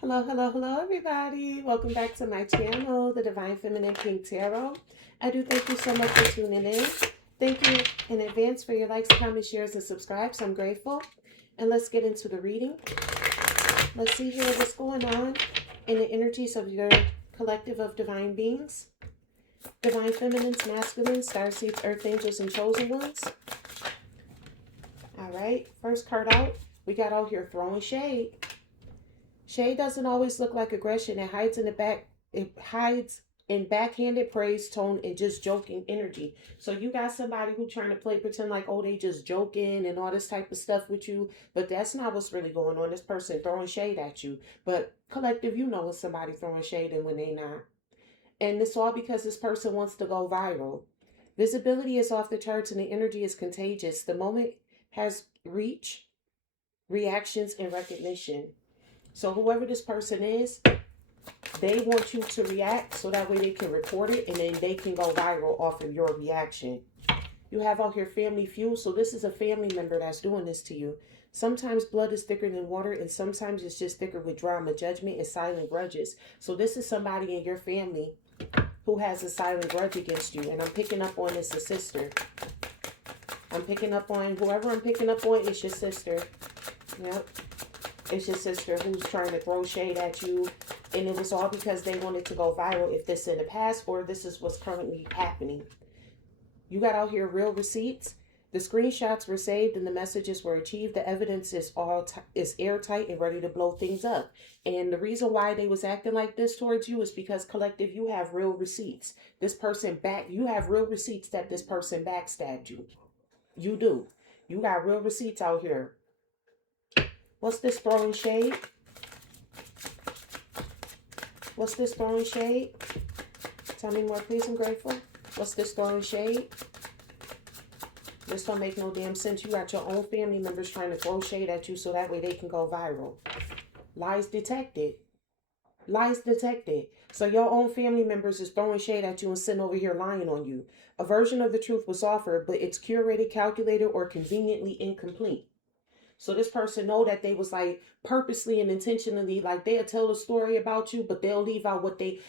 Hello, hello, hello, everybody. Welcome back to my channel, The Divine Feminine Pink Tarot. I do thank you so much for tuning in. Thank you in advance for your likes, comments, shares, and subscribes. I'm grateful. And let's get into the reading. Let's see here what's going on in the energies of your collective of divine beings. Divine feminines, masculines, starseeds, earth angels, and chosen ones. All right, first card out. We got out here throwing shade. Shade doesn't always look like aggression. It hides in the back. It hides in backhanded praise, tone, and just joking energy. So you got somebody who trying to play pretend like, oh, they just joking and all this type of stuff with you, but that's not what's really going on. This person throwing shade at you. But collective, you know when somebody throwing shade and when they not. And it's all because this person wants to go viral. Visibility is off the charts and the energy is contagious. The moment has reach, reactions, and recognition. So whoever this person is, they want you to react so that way they can record it and then they can go viral off of your reaction. You have out here family feud, so this is a family member that's doing this to you. Sometimes blood is thicker than water, and sometimes it's just thicker with drama, judgment, and silent grudges. So this is somebody in your family who has a silent grudge against you, and I'm picking up on this a sister. I'm picking up on whoever I'm picking up on, it's your sister. Yep. It's your sister who's trying to throw shade at you. And it was all because they wanted to go viral, if this in the past or this is what's currently happening. You got out here real receipts. The screenshots were saved and the messages were achieved. The evidence is is airtight and ready to blow things up. And the reason why they was acting like this towards you is because collective, you have real receipts. This person you have real receipts that this person backstabbed you. You do. You got real receipts out here. What's this throwing shade? What's this throwing shade? Tell me more, please. I'm grateful. What's this throwing shade? This don't make no damn sense. You got your own family members trying to throw shade at you so that way they can go viral. Lies detected. Lies detected. So your own family members is throwing shade at you and sitting over here lying on you. A version of the truth was offered, but it's curated, calculated, or conveniently incomplete. So this person know that they was like purposely and intentionally, like they'll tell a story about you, but they'll leave out what they,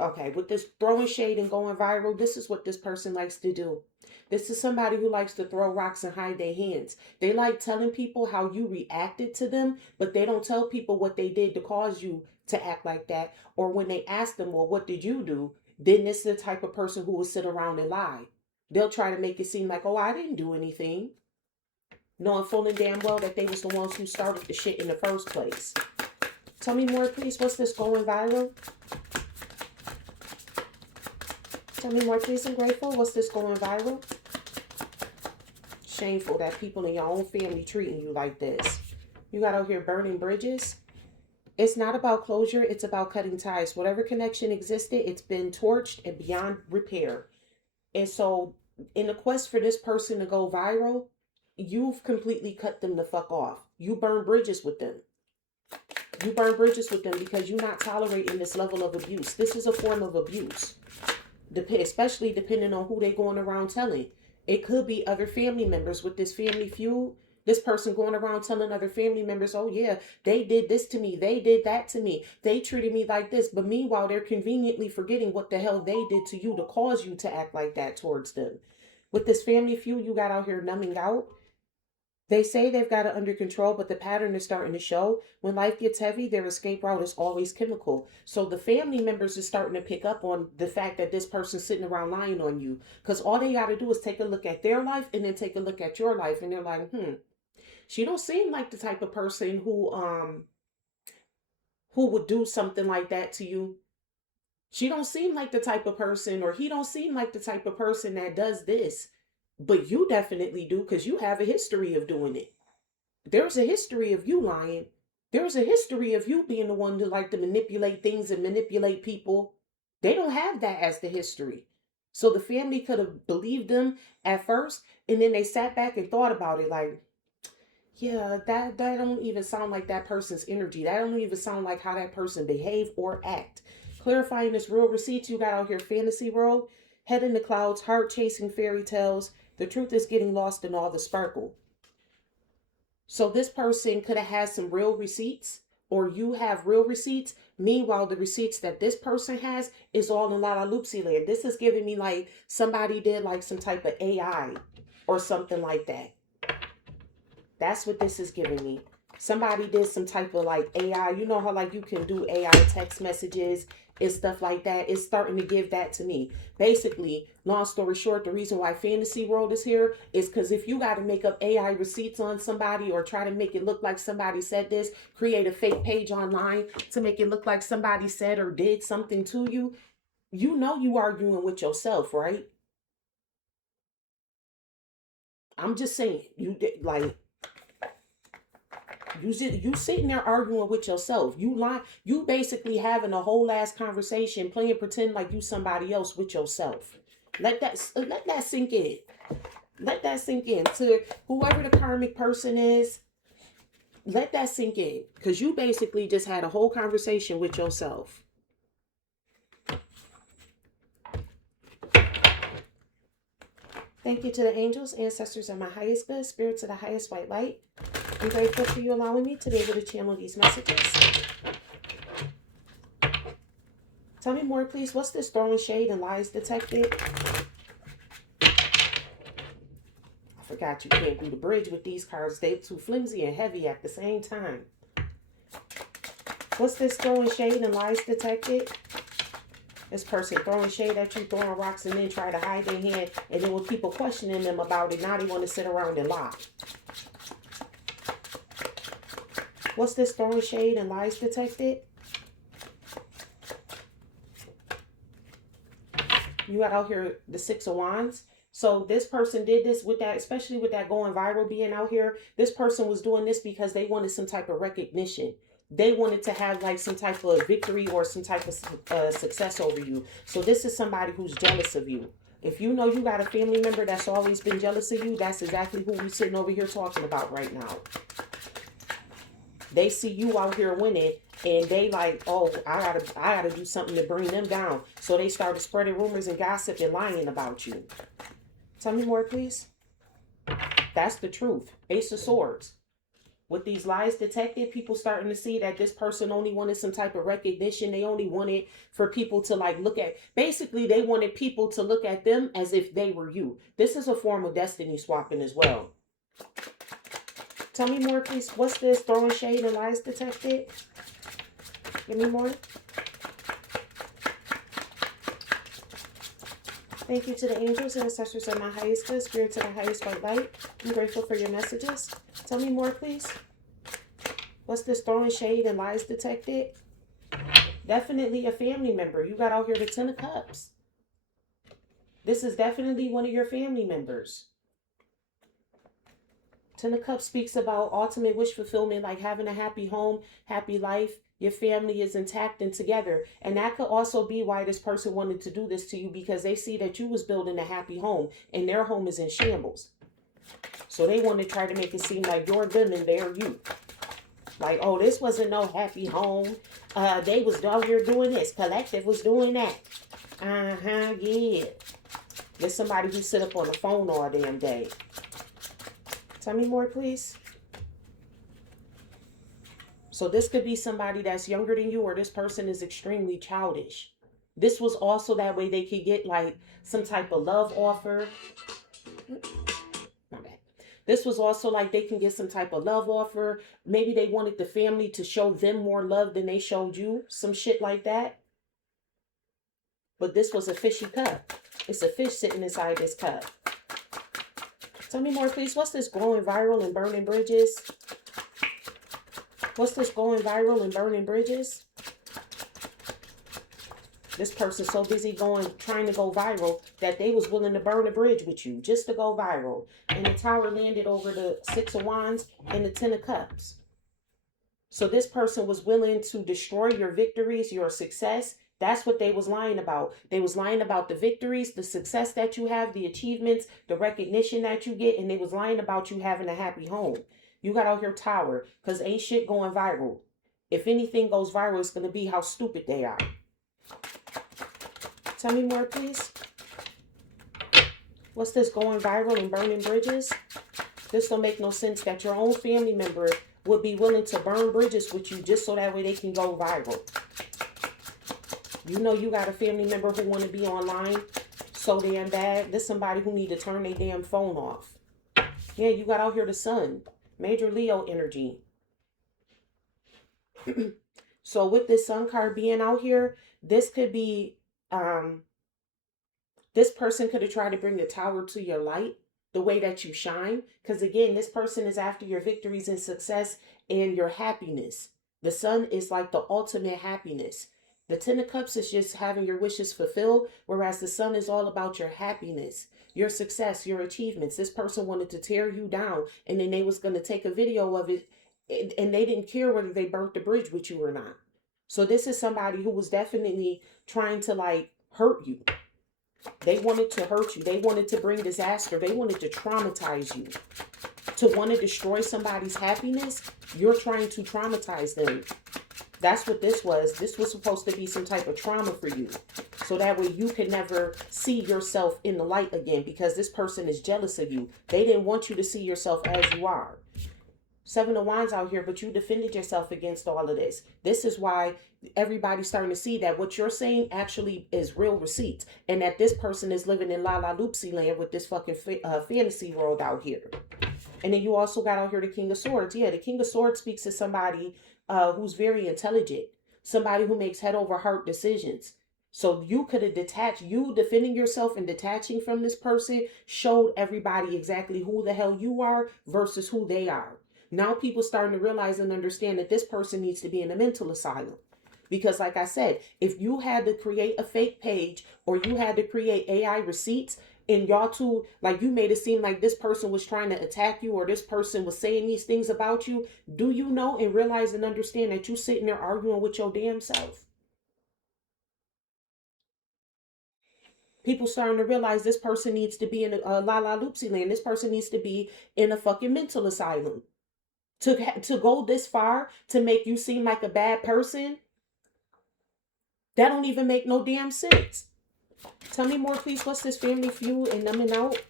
okay, with this throwing shade and going viral, this is what this person likes to do. This is somebody who likes to throw rocks and hide their hands. They like telling people how you reacted to them, but they don't tell people what they did to cause you to act like that. Or when they ask them, well, what did you do? Then this is the type of person who will sit around and lie. They'll try to make it seem like, oh, I didn't do anything, knowing full and damn well that they was the ones who started the shit in the first place. Tell me more, please. What's this going viral? Tell me more, please. I'm grateful. What's this going viral? Shameful that people in your own family treating you like this. You got out here burning bridges. It's not about closure. It's about cutting ties. Whatever connection existed, it's been torched and beyond repair. And so in the quest for this person to go viral, you've completely cut them the fuck off. You burn bridges with them. You burn bridges with them because you're not tolerating this level of abuse. This is a form of abuse, especially depending on who they going around telling. It could be other family members with this family feud. This person going around telling other family members, oh yeah, they did this to me. They did that to me. They treated me like this. But meanwhile, they're conveniently forgetting what the hell they did to you to cause you to act like that towards them. With this family feud, you got out here numbing out. They say they've got it under control, but the pattern is starting to show. When life gets heavy, their escape route is always chemical. So the family members is starting to pick up on the fact that this person's sitting around lying on you. Because all they got to do is take a look at their life and then take a look at your life. And they're like, she don't seem like the type of person who would do something like that to you. She don't seem like the type of person, or he don't seem like the type of person that does this. But you definitely do, because you have a history of doing it. There's a history of you lying. There's a history of you being the one to like to manipulate things and manipulate people. They don't have that as the history. So the family could have believed them at first, and then they sat back and thought about it like, yeah, that don't even sound like that person's energy. That don't even sound like how that person behave or act. Clarifying this real receipts, you got out here fantasy world, head in the clouds, heart chasing fairy tales. The truth is getting lost in all the sparkle. So this person could have had some real receipts, or you have real receipts. Meanwhile, the receipts that this person has is all in La La Loopsy land. This is giving me like somebody did like some type of AI or something like that. That's what this is giving me. Somebody did some type of like AI. You know how like you can do AI text messages and stuff like that. It's starting to give that to me. Basically, long story short, the reason why Fantasy World is here is because if you got to make up AI receipts on somebody or try to make it look like somebody said this, create a fake page online to make it look like somebody said or did something to you, you know you arguing with yourself, right? I'm just saying, like you sitting there arguing with yourself. You lie. You basically having a whole ass conversation, playing pretend like you somebody else with yourself. Let that sink in. Let that sink in to whoever the karmic person is. Let that sink in, because you basically just had a whole conversation with yourself. Thank you to the angels, ancestors, and my highest good, spirits of the highest white light. I'm grateful for you allowing me to be able to channel these messages. Tell me more, please. What's this throwing shade and lies detected? I forgot you can't do the bridge with these cards. They're too flimsy and heavy at the same time. What's this throwing shade and lies detected? This person throwing shade at you, throwing rocks, and then try to hide their hand. And then when people questioning them about it, now they want to sit around and lie. What's this throwing shade and lies detected? You got out here the Six of Wands. So this person did this with that, especially with that going viral being out here. This person was doing this because they wanted some type of recognition. They wanted to have like some type of victory or some type of success over you. So this is somebody who's jealous of you. If you know you got a family member that's always been jealous of you, that's exactly who we're sitting over here talking about right now. They see you out here winning and they like, oh, I gotta do something to bring them down. So they started spreading rumors and gossip and lying about you. Tell me more, please. That's the truth. Ace of Swords. With these lies detected, people starting to see that this person only wanted some type of recognition. They only wanted for people to like look at, basically they wanted people to look at them as if they were you. This is a form of destiny swapping as well. Tell me more, please. What's this throwing shade and lies detected? Give me more. Thank you to the angels and ancestors of my highest good, spirits of the highest white light. I'm grateful for your messages. Tell me more, please. What's this throwing shade and lies detected? Definitely a family member. You got out here the Ten of Cups. This is definitely one of your family members. Ten of Cups speaks about ultimate wish fulfillment, like having a happy home, happy life. Your family is intact and together. And that could also be why this person wanted to do this to you, because they see that you was building a happy home and their home is in shambles. So they want to try to make it seem like you're them and they're you. Like, oh, this wasn't no happy home. They was out here doing this. Collective was doing that. Yeah. There's somebody who sit up on the phone all damn day. Tell me more, please. So this could be somebody that's younger than you, or this person is extremely childish. This was also that way they could get like some type of love offer. My bad. This was also like they can get some type of love offer. Maybe they wanted the family to show them more love than they showed you. Some shit like that. But this was a fishy cup. It's a fish sitting inside this cup. Tell me more, please. What's this going viral and burning bridges? What's this going viral and burning bridges? This person's so busy trying to go viral that they was willing to burn a bridge with you just to go viral. And the Tower landed over the Six of Wands and the Ten of Cups. So this person was willing to destroy your victories, your success. That's what they was lying about. They was lying about the victories, the success that you have, the achievements, the recognition that you get, and they was lying about you having a happy home. You got out here Tower, because ain't shit going viral. If anything goes viral, it's going to be how stupid they are. Tell me more, please. What's this going viral and burning bridges? This don't make no sense that your own family member would be willing to burn bridges with you just so that way they can go viral. You know you got a family member who want to be online so damn bad. There's somebody who need to turn their damn phone off. Yeah, you got out here the sun. Major Leo energy. So with this sun card being out here, this could be, this person could have tried to bring the tower to your light, the way that you shine. Because again, this person is after your victories and success and your happiness. The sun is like the ultimate happiness. The Ten of Cups is just having your wishes fulfilled, whereas the sun is all about your happiness, your success, your achievements. This person wanted to tear you down, and then they was going to take a video of it, and they didn't care whether they burnt the bridge with you or not. So this is somebody who was definitely trying to like hurt you. They wanted to hurt you. They wanted to bring disaster. They wanted to traumatize you. To want to destroy somebody's happiness, you're trying to traumatize them. That's what this was. This was supposed to be some type of trauma for you. So that way you could never see yourself in the light again, because this person is jealous of you. They didn't want you to see yourself as you are. Seven of Wands out here, but you defended yourself against all of this. This is why everybody's starting to see that what you're saying actually is real receipts, and that this person is living in La La Loopsy land with this fucking fantasy world out here. And then you also got out here the King of Swords. Yeah, the King of Swords speaks to somebody who's very intelligent, somebody who makes head over heart decisions. So you could have detached, you defending yourself and detaching from this person showed everybody exactly who the hell you are versus who they are. Now people starting to realize and understand that this person needs to be in a mental asylum. Because like I said, if you had to create a fake page or you had to create AI receipts, and y'all two, like you made it seem like this person was trying to attack you or this person was saying these things about you, do you know and realize and understand that you sitting there arguing with your damn self? People starting to realize this person needs to be in a La La Loopsy land. This person needs to be in a fucking mental asylum. To go this far to make you seem like a bad person, that don't even make no damn sense. Tell me more, please. What's this family feud and numbing out?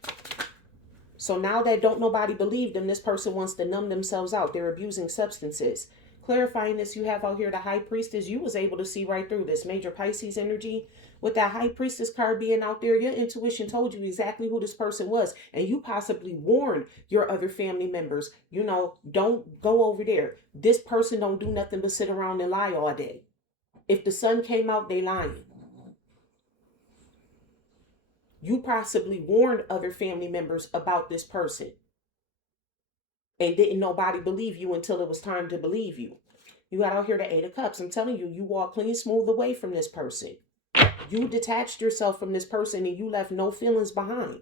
So now that don't nobody believe them, this person wants to numb themselves out. They're abusing substances. Clarifying this, you have out here the High Priestess. You was able to see right through this major Pisces energy. With that High Priestess card being out there, your intuition told you exactly who this person was. And you possibly warned your other family members, you know, don't go over there. This person don't do nothing but sit around and lie all day. If the sun came out, they lying. You possibly warned other family members about this person. And didn't nobody believe you until it was time to believe you. You got out here the Eight of Cups. I'm telling you, you walk clean, smooth away from this person. You detached yourself from this person and you left no feelings behind.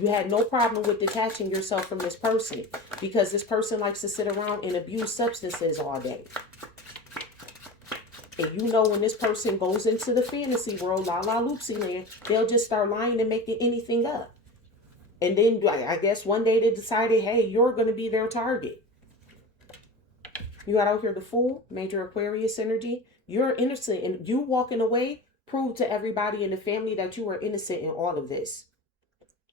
You had no problem with detaching yourself from this person because this person likes to sit around and abuse substances all day. And you know when this person goes into the fantasy world, La La Loopsy land, they'll just start lying and making anything up. And then I guess one day they decided, hey, you're going to be their target. You got out here the Fool, major Aquarius energy. You're innocent, and you walking away proved to everybody in the family that you were innocent in all of this.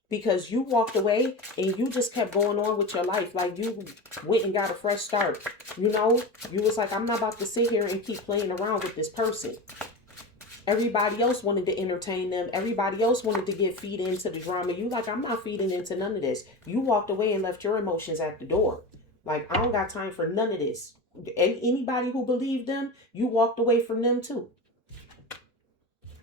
Because you walked away and you just kept going on with your life. Like you went and got a fresh start. You know, you was like, I'm not about to sit here and keep playing around with this person. Everybody else wanted to entertain them. Everybody else wanted to feed into the drama. You like, I'm not feeding into none of this. You walked away and left your emotions at the door. Like, I don't got time for none of this. And anybody who believed them, you walked away from them too.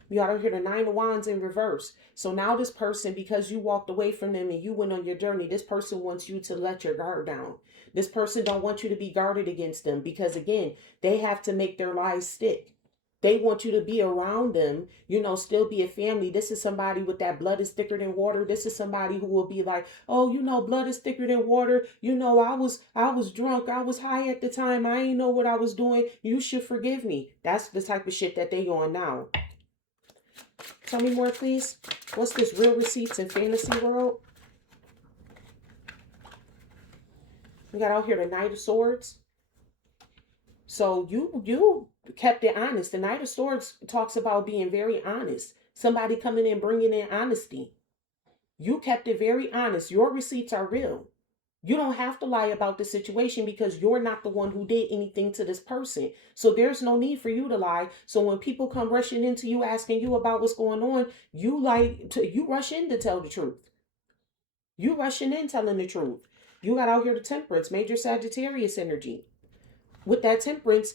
You got to hear the Nine of Wands in reverse. So now this person, because you walked away from them and you went on your journey, this person wants you to let your guard down. This person don't want you to be guarded against them because, again, they have to make their lies stick. They want you to be around them, you know, still be a family. This is somebody with that blood is thicker than water. This is somebody who will be like, oh, you know, blood is thicker than water. You know, I was drunk. I was high at the time. I ain't know what I was doing. You should forgive me. That's the type of shit that they on now. Tell me more, please. What's this real receipts in fantasy world? We got out here the Knight of Swords. So you kept it honest. The Knight of Swords talks about being very honest. Somebody coming in, bringing in honesty. You kept it very honest. Your receipts are real. You don't have to lie about the situation because you're not the one who did anything to this person. So there's no need for you to lie. So when people come rushing into you asking you about what's going on, you rush in to tell the truth. You rushing in telling the truth. You got out here the temperance, major Sagittarius energy. With that temperance,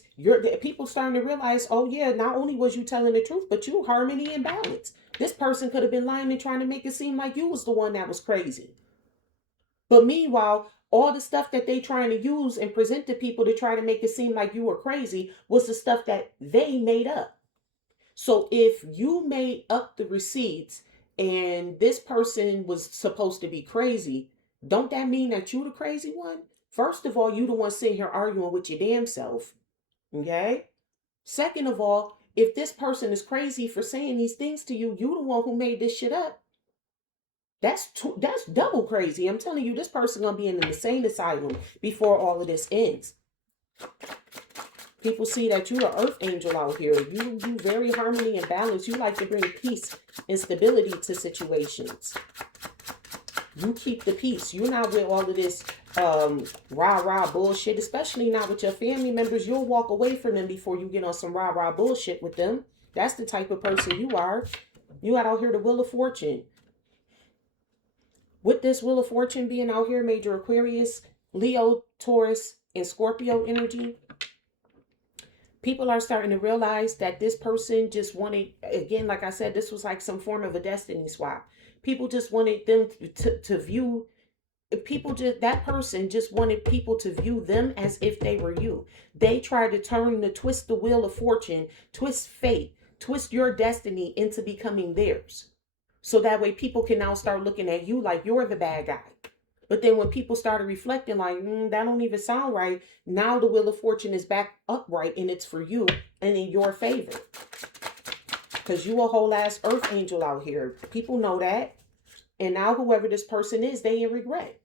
people starting to realize, oh yeah, not only was you telling the truth, but you harmony and balance. This person could have been lying and trying to make it seem like you was the one that was crazy. But meanwhile, all the stuff that they trying to use and present to people to try to make it seem like you were crazy was the stuff that they made up. So if you made up the receipts and this person was supposed to be crazy, don't that mean that you the crazy one? First of all, you the one sitting here arguing with your damn self. Okay? Second of all, if this person is crazy for saying these things to you, you the one who made this shit up. That's double crazy. I'm telling you, this person gonna be in an insane asylum before all of this ends. People see that you're an earth angel out here. You very harmony and balance. You like to bring peace and stability to situations. You keep the peace. You're not with all of this rah-rah bullshit, especially not with your family members. You'll walk away from them before you get on some rah-rah bullshit with them. That's the type of person you are. You got out here the Wheel of Fortune. With this Wheel of Fortune being out here, major Aquarius, Leo, Taurus, and Scorpio energy, people are starting to realize that this person just wanted, again, like I said, this was like some form of a destiny swap. People just wanted them to view, that person just wanted people to view them as if they were you. They tried to twist the Wheel of Fortune, twist fate, twist your destiny into becoming theirs. So that way people can now start looking at you like you're the bad guy. But then when people started reflecting like, that don't even sound right, now the Wheel of Fortune is back upright and it's for you and in your favor. Because you a whole ass earth angel out here. People know that. And now whoever this person is, they in regret.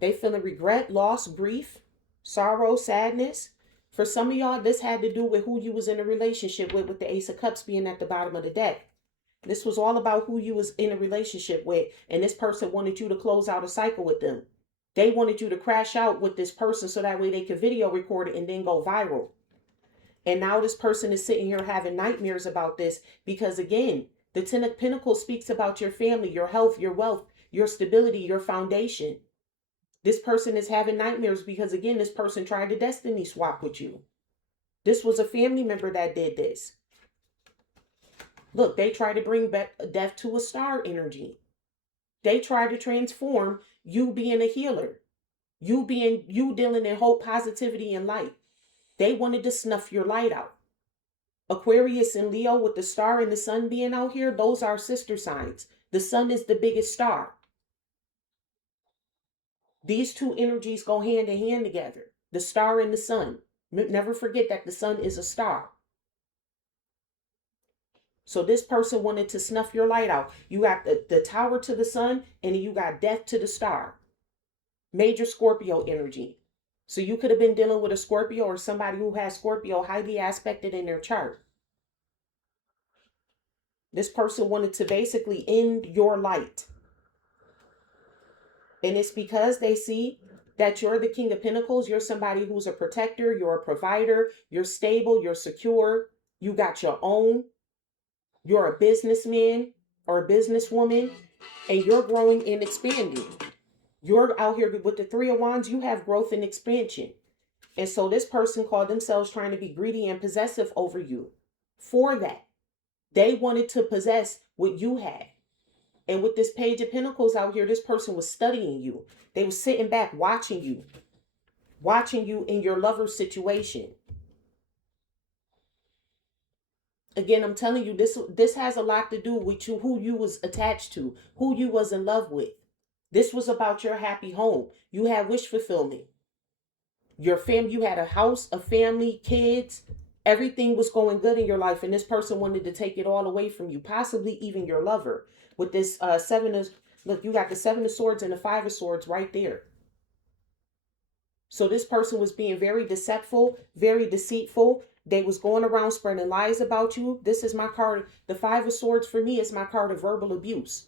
They feeling regret, loss, grief, sorrow, sadness. For some of y'all, this had to do with who you was in a relationship with the Ace of Cups being at the bottom of the deck. This was all about who you was in a relationship with, and this person wanted you to close out a cycle with them. They wanted you to crash out with this person so that way they could video record it and then go viral. And now this person is sitting here having nightmares about this because, again, the Ten of Pentacles speaks about your family, your health, your wealth, your stability, your foundation. This person is having nightmares because, again, this person tried to destiny swap with you. This was a family member that did this. Look, they try to bring back death to a star energy. They try to transform you being a healer. You dealing in hope, positivity, and light. They wanted to snuff your light out. Aquarius and Leo with the star and the sun being out here, those are sister signs. The sun is the biggest star. These two energies go hand in hand together. The star and the sun. Never forget that the sun is a star. So this person wanted to snuff your light out. You got the tower to the sun and you got death to the star. Major Scorpio energy. So you could have been dealing with a Scorpio or somebody who has Scorpio highly aspected in their chart. This person wanted to basically end your light. And it's because they see that you're the King of Pentacles. You're somebody who's a protector. You're a provider. You're stable. You're secure. You got your own. You're a businessman or a businesswoman, and you're growing and expanding. You're out here with the Three of Wands. You have growth and expansion. And so this person called themselves trying to be greedy and possessive over you. For that, they wanted to possess what you had. And with this Page of Pentacles out here, this person was studying you. They were sitting back watching you in your lover situation. Again, I'm telling you, this has a lot to do with you, who you was attached to, who you was in love with. This was about your happy home. You had wish fulfillment. Your family, you had a house, a family, kids. Everything was going good in your life, and this person wanted to take it all away from you, possibly even your lover. With this look, you got the Seven of Swords and the Five of Swords right there. So this person was being very deceitful, very deceitful. They was going around spreading lies about you. This is my card. The Five of Swords for me is my card of verbal abuse.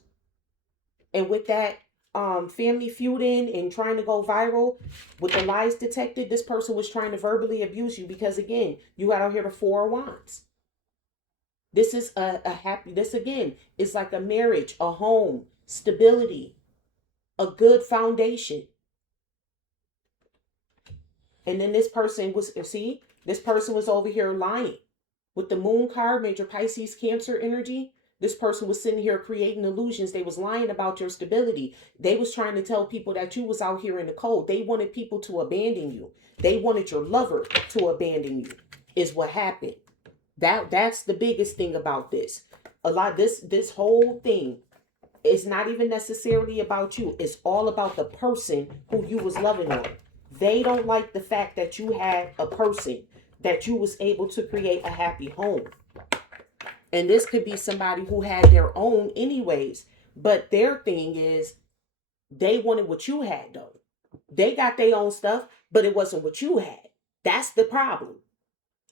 And with that, family feuding and trying to go viral with the lies detected, this person was trying to verbally abuse you because again, you got out here the Four of Wands. This is a happy, this again is like a marriage, a home, stability, a good foundation. And then this person was, see, this person was over here lying. With the Moon card, major Pisces, Cancer energy, this person was sitting here creating illusions. They was lying about your stability. They was trying to tell people that you was out here in the cold. They wanted people to abandon you. They wanted your lover to abandon you, is what happened. That's the biggest thing about this. A lot, this whole thing is not even necessarily about you. It's all about the person who you was loving on. They don't like the fact that you had a person that you was able to create a happy home. And this could be somebody who had their own anyways, but their thing is they wanted what you had though. They got their own stuff, but it wasn't what you had. That's the problem.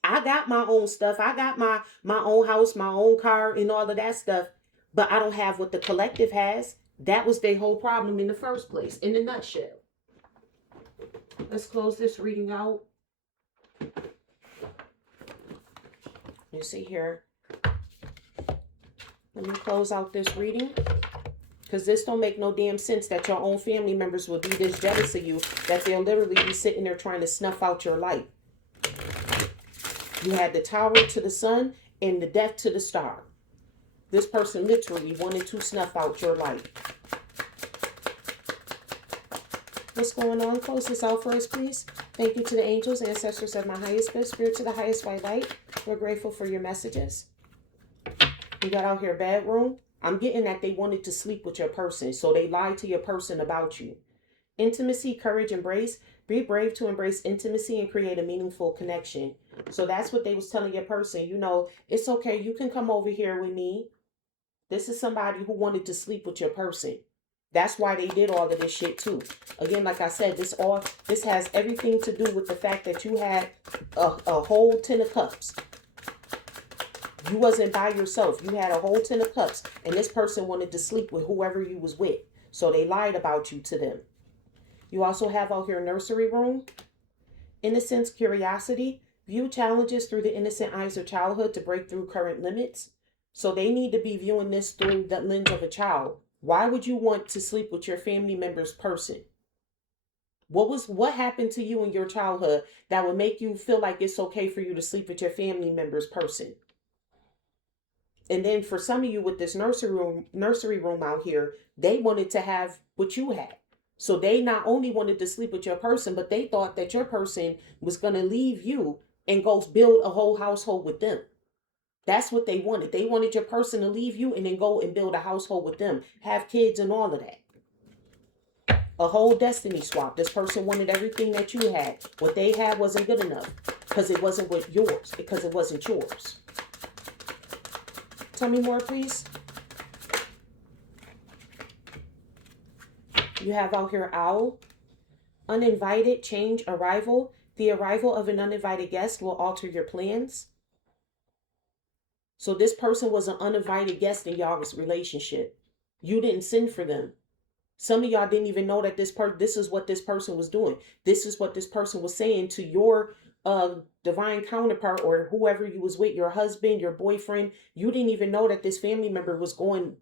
I got my own stuff. I got my own house, my own car and all of that stuff, but I don't have what the collective has. That was their whole problem in the first place, in a nutshell. Let's close this reading out. You see here. Let me close out this reading. Because this don't make no damn sense that your own family members will be this jealous of you that they'll literally be sitting there trying to snuff out your light. You had the Tower to the Sun and the Death to the Star. This person literally wanted to snuff out your light. What's going on? Close this out for us, please. Thank you to the angels, ancestors of my highest good, spirit to the highest white light. We're grateful for your messages. You got out here bedroom. I'm getting that they wanted to sleep with your person, so they lied to your person about you. Intimacy, courage, embrace. Be brave to embrace intimacy and create a meaningful connection. So that's what they was telling your person. You know, it's okay. You can come over here with me. This is somebody who wanted to sleep with your person. That's why they did all of this shit too. Again, like I said, this has everything to do with the fact that you had a whole 10 of cups. You wasn't by yourself. You had a whole 10 of cups. And this person wanted to sleep with whoever you was with. So they lied about you to them. You also have out here nursery room. Innocence, curiosity. View challenges through the innocent eyes of childhood to break through current limits. So they need to be viewing this through the lens of a child. Why would you want to sleep with your family member's person? What happened to you in your childhood that would make you feel like it's okay for you to sleep with your family member's person? And then for some of you with this nursery room out here, they wanted to have what you had. So they not only wanted to sleep with your person, but they thought that your person was going to leave you and go build a whole household with them. That's what they wanted. They wanted your person to leave you and then go and build a household with them, have kids and all of that. A whole destiny swap. This person wanted everything that you had. What they had wasn't good enough because it wasn't yours, because it wasn't yours. Tell me more, please. You have out here owl, uninvited, change, arrival. The arrival of an uninvited guest will alter your plans. So this person was an uninvited guest in y'all's relationship. You didn't send for them. Some of y'all didn't even know that this is what this person was doing. This is what this person was saying to your divine counterpart or whoever you was with, your husband, your boyfriend. You didn't even know that this family member was going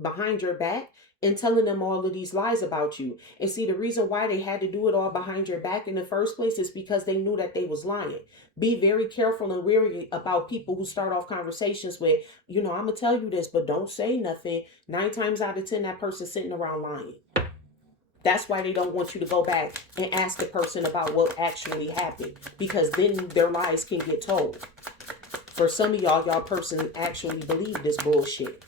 behind your back and telling them all of these lies about you. And see, the reason why they had to do it all behind your back in the first place is because they knew that they was lying. Be very careful and wary about people who start off conversations with, you know, I'm gonna tell you this, but don't say nothing. 9 times out of 10, that person's sitting around lying. That's why they don't want you to go back and ask the person about what actually happened, because then their lies can get told. For some of y'all person actually believe this bullshit.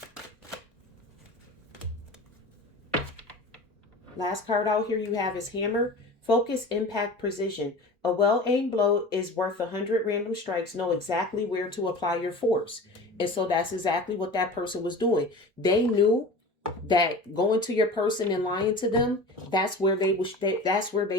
Last card out here you have is hammer. Focus, impact, precision. A well-aimed blow is worth 100 random strikes. Know exactly where to apply your force. And so that's exactly what that person was doing. They knew that going to your person and lying to them, that's where they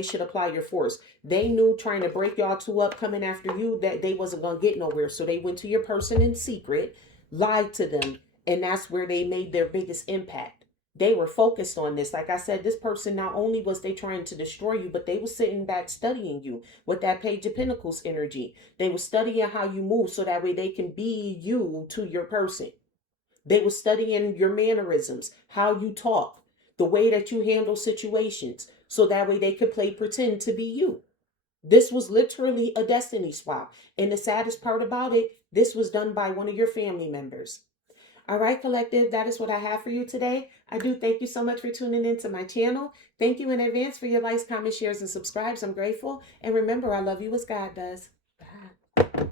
should apply your force. They knew trying to break y'all two up, coming after you, that they wasn't going to get nowhere. So they went to your person in secret, lied to them, and that's where they made their biggest impact. They were focused on this. Like I said, this person, not only was they trying to destroy you, but they were sitting back studying you with that Page of Pentacles energy. They were studying how you move so that way they can be you to your person. They were studying your mannerisms, how you talk, the way that you handle situations, so that way they could play pretend to be you. This was literally a destiny swap. And the saddest part about it, this was done by one of your family members. All right, collective, that is what I have for you today. I do thank you so much for tuning into my channel. Thank you in advance for your likes, comments, shares, and subscribes. I'm grateful. And remember, I love you as God does. Bye.